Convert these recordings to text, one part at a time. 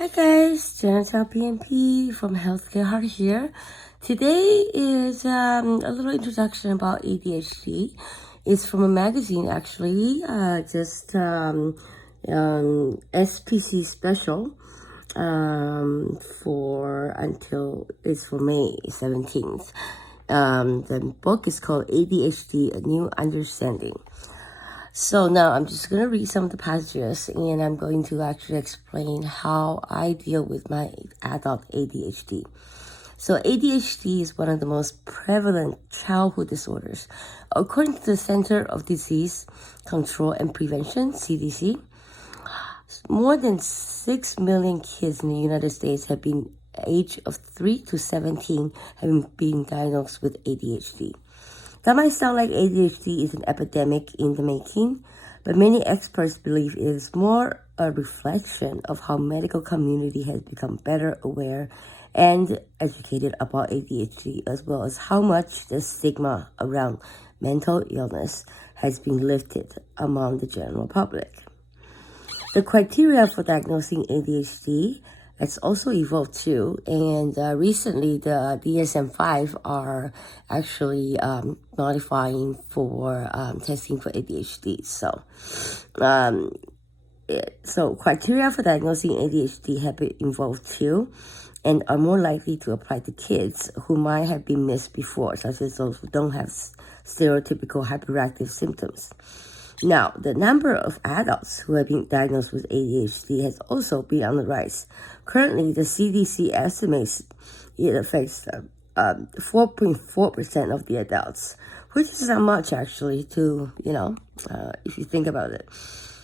Hi guys, Janitor PNP from Healthcare Heart here. Today is a little introduction about ADHD. It's from a magazine actually, SPC special for May 17th. The book is called ADHD, A New Understanding. So now I'm just going to read some of the passages and I'm going to actually explain how I deal with my adult ADHD. So ADHD is one of the most prevalent childhood disorders. According to the Center of Disease Control and Prevention, CDC, more than 6 million kids in the United States have been age of 3 to 17 have been diagnosed with ADHD. That might sound like ADHD is an epidemic in the making, but many experts believe it is more a reflection of how medical community has become better aware and educated about ADHD, as well as how much the stigma around mental illness has been lifted among the general public. The criteria for diagnosing ADHD has also evolved too, and recently the DSM-5 are actually notifying for testing for ADHD. So criteria for diagnosing ADHD have been evolved too, and are more likely to apply to kids who might have been missed before, such as those who don't have stereotypical hyperactive symptoms. Now, the number of adults who have been diagnosed with ADHD has also been on the rise. Currently, the CDC estimates it affects 4.4% of the adults, which is not much actually if you think about it.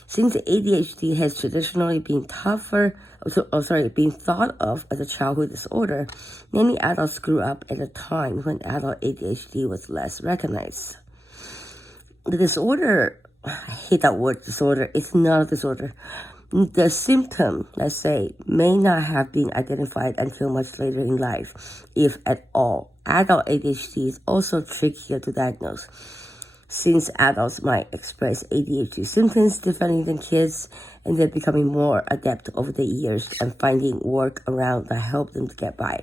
Since ADHD has traditionally been been thought of as a childhood disorder, many adults grew up at a time when adult ADHD was less recognized. The disorder, I hate that word disorder, it's not a disorder. The symptom, let's say, may not have been identified until much later in life, if at all. Adult ADHD is also trickier to diagnose, since adults might express ADHD symptoms differently than kids, and they're becoming more adept over the years and finding work around that help them to get by.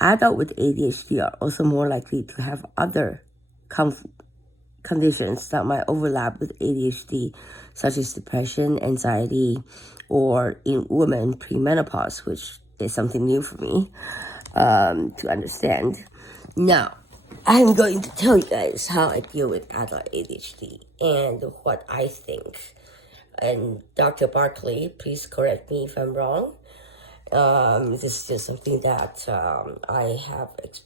Adults with ADHD are also more likely to have other conditions that might overlap with ADHD, such as depression, anxiety, or in women, premenopause, which is something new for me to understand. Now, I'm going to tell you guys how I deal with adult ADHD and what I think. And Dr. Barkley, please correct me if I'm wrong. This is just something that I have it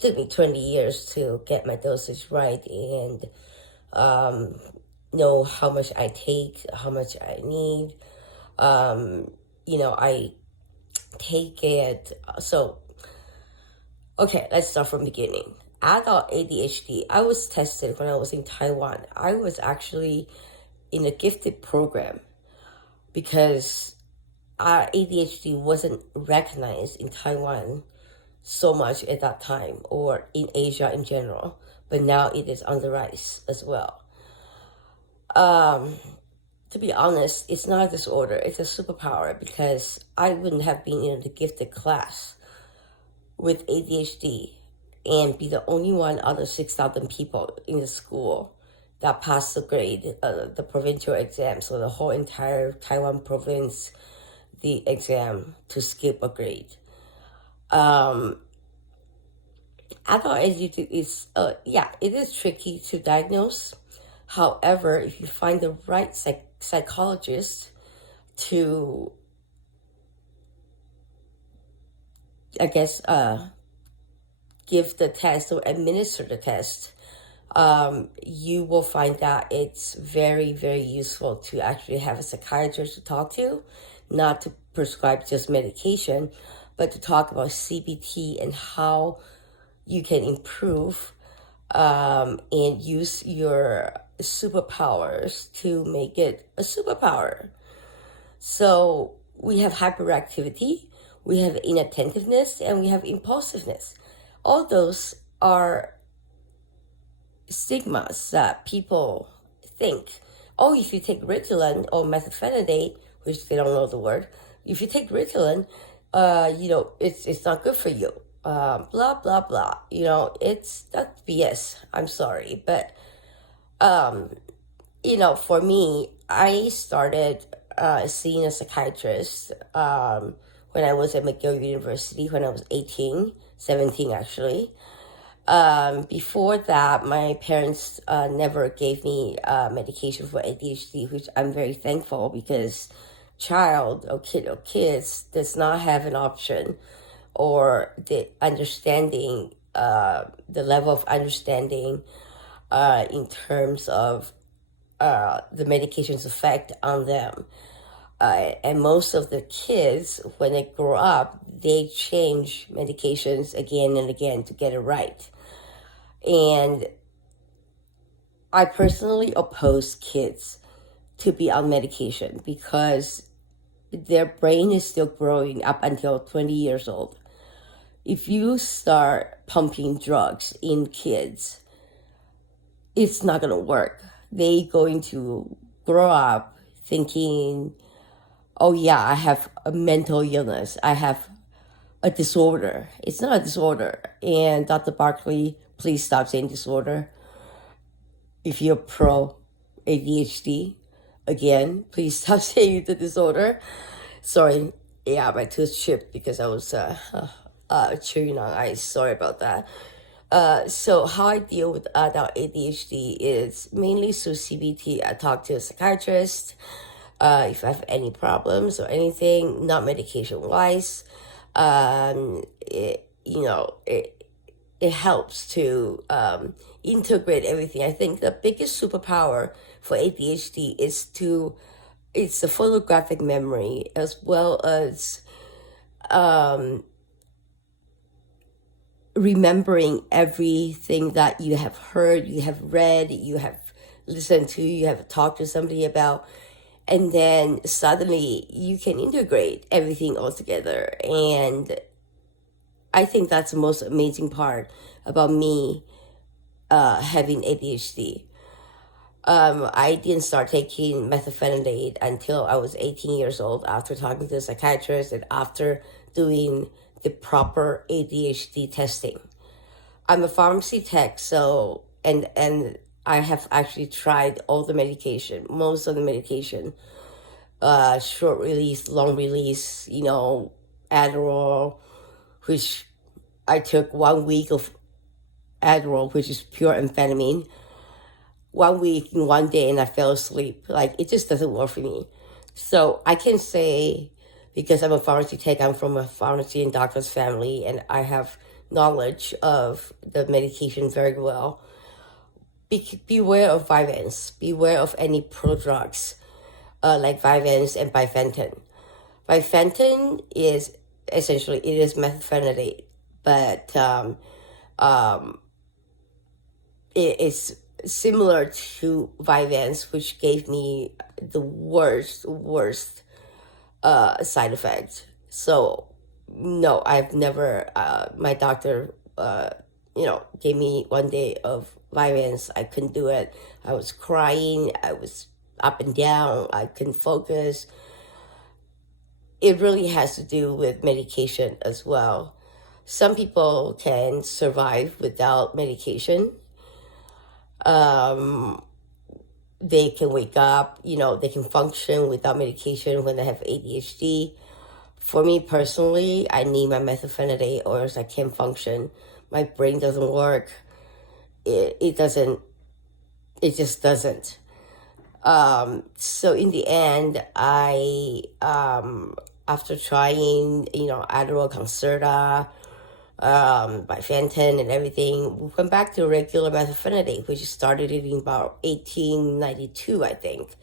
took me 20 years to get my dosage right and know how much I take, how much I need. I take it. Okay, let's start from the beginning. Adult ADHD, I was tested when I was in Taiwan. I was actually in a gifted program because our ADHD wasn't recognized in Taiwan so much at that time, or in Asia in general, but now it is on the rise as well. To be honest, it's not a disorder, it's a superpower, because I wouldn't have been in the gifted class with ADHD and be the only one out of 6,000 people in the school that passed the grade, the provincial exam, so the whole entire Taiwan province, the exam to skip a grade. Adult ADHD is, it is tricky to diagnose. However, if you find the right psychologist to, give the test or administer the test, you will find that it's very, very useful to actually have a psychiatrist to talk to, not to prescribe just medication, but to talk about CBT and how you can improve and use your superpowers to make it a superpower. So we have hyperactivity, we have inattentiveness, and we have impulsiveness. All those are stigmas that people think oh, if you take Ritalin or methylphenidate, which they don't know the word, if you take Ritalin, it's not good for you. Blah blah blah. That's BS. I'm sorry, but for me, I started seeing a psychiatrist when I was at McGill University when I was 18, 17 actually. Before that, my parents never gave me medication for ADHD, which I'm very thankful because child or kid or kids does not have an option or the understanding, the level of understanding in terms of the medication's effect on them. And most of the kids, when they grow up, they change medications again and again to get it right. And I personally oppose kids to be on medication because their brain is still growing up until 20 years old. If you start pumping drugs in kids, it's not going to work. They're going to grow up thinking, oh yeah, I have a mental illness. I have a disorder. It's not a disorder. And Dr. Barkley, please stop saying disorder. If you're pro ADHD, again, please stop saying the disorder. Sorry, yeah, my tooth chipped because I was chewing on ice. Sorry about that. So how I deal with adult ADHD is mainly through CBT. I talk to a psychiatrist if I have any problems or anything, not medication-wise. It helps to integrate everything. I think the biggest superpower for ADHD it's the photographic memory as well as remembering everything that you have heard, you have read, you have listened to, you have talked to somebody about, and then suddenly you can integrate everything all together. And I think that's the most amazing part about me having ADHD. I didn't start taking methylphenidate until I was 18 years old after talking to a psychiatrist and after doing the proper ADHD testing. I'm a pharmacy tech, so and I have actually tried all the medication, most of the medication, short release, long release, Adderall, which I took 1 week of Adderall, which is pure amphetamine, 1 week in 1 day, and I fell asleep. Like, it just doesn't work for me. So I can say, because I'm a pharmacy tech, I'm from a pharmacy and doctor's family, and I have knowledge of the medication very well. Beware of Vyvanse. Beware of any prodrugs like Vyvanse and bifenton. Bifenton is essentially, it is methylphenidate, but it is similar to Vyvanse, which gave me the worst side effect. So no, I've never, my doctor, gave me 1 day of Vyvanse. I couldn't do it. I was crying. I was up and down. I couldn't focus. It really has to do with medication as well. Some people can survive without medication. They can wake up, they can function without medication when they have ADHD. For me personally, I need my methylphenidate or else I can't function. My brain doesn't work. It just doesn't. So in the end, I, after trying, Adderall, Concerta, bifenton and everything, went back to regular methylphenidate, which started in about 1892, I think.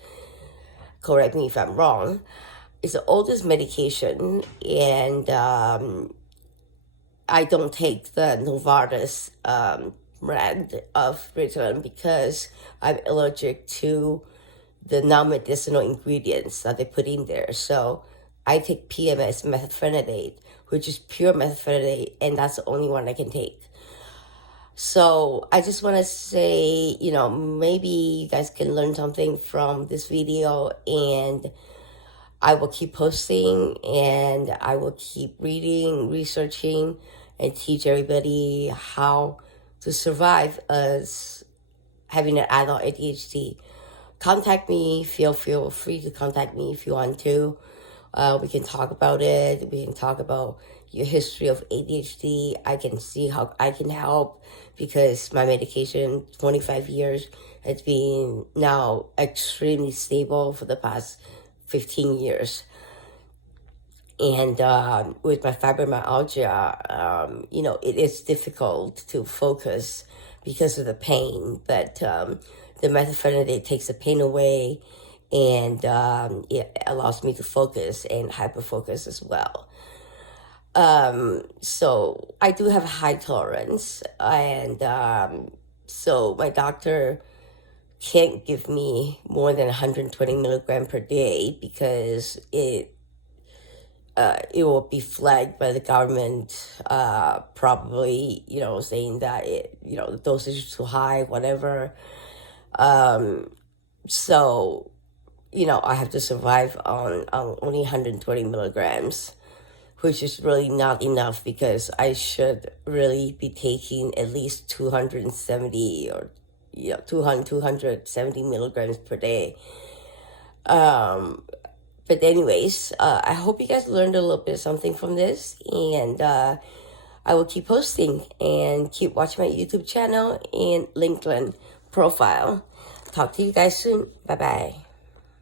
Correct me if I'm wrong. It's the oldest medication, and I don't take the Novartis brand of Ritalin because I'm allergic to the non-medicinal ingredients that they put in there. So I take PMS, methylphenidate, which is pure methylphenidate, and that's the only one I can take. So I just want to say, maybe you guys can learn something from this video, and I will keep posting, and I will keep reading, researching, and teach everybody how to survive as having an adult ADHD. Contact me. Feel free to contact me if you want to. We can talk about it. We can talk about your history of ADHD. I can see how I can help, because my medication, 25 years, has been now extremely stable for the past 15 years. And with my fibromyalgia, it is difficult to focus because of the pain, but the methylphenidate takes the pain away, and it allows me to focus and hyperfocus as well. So I do have high tolerance, and so my doctor can't give me more than 120 milligram per day, because it will be flagged by the government, probably, saying that the dosage is too high, whatever. So, I have to survive on only 120 milligrams, which is really not enough, because I should really be taking at least 270 or 270 milligrams per day. But anyways, I hope you guys learned a little bit something from this, and I will keep posting, and keep watching my YouTube channel and LinkedIn profile. Talk to you guys soon. Bye-bye.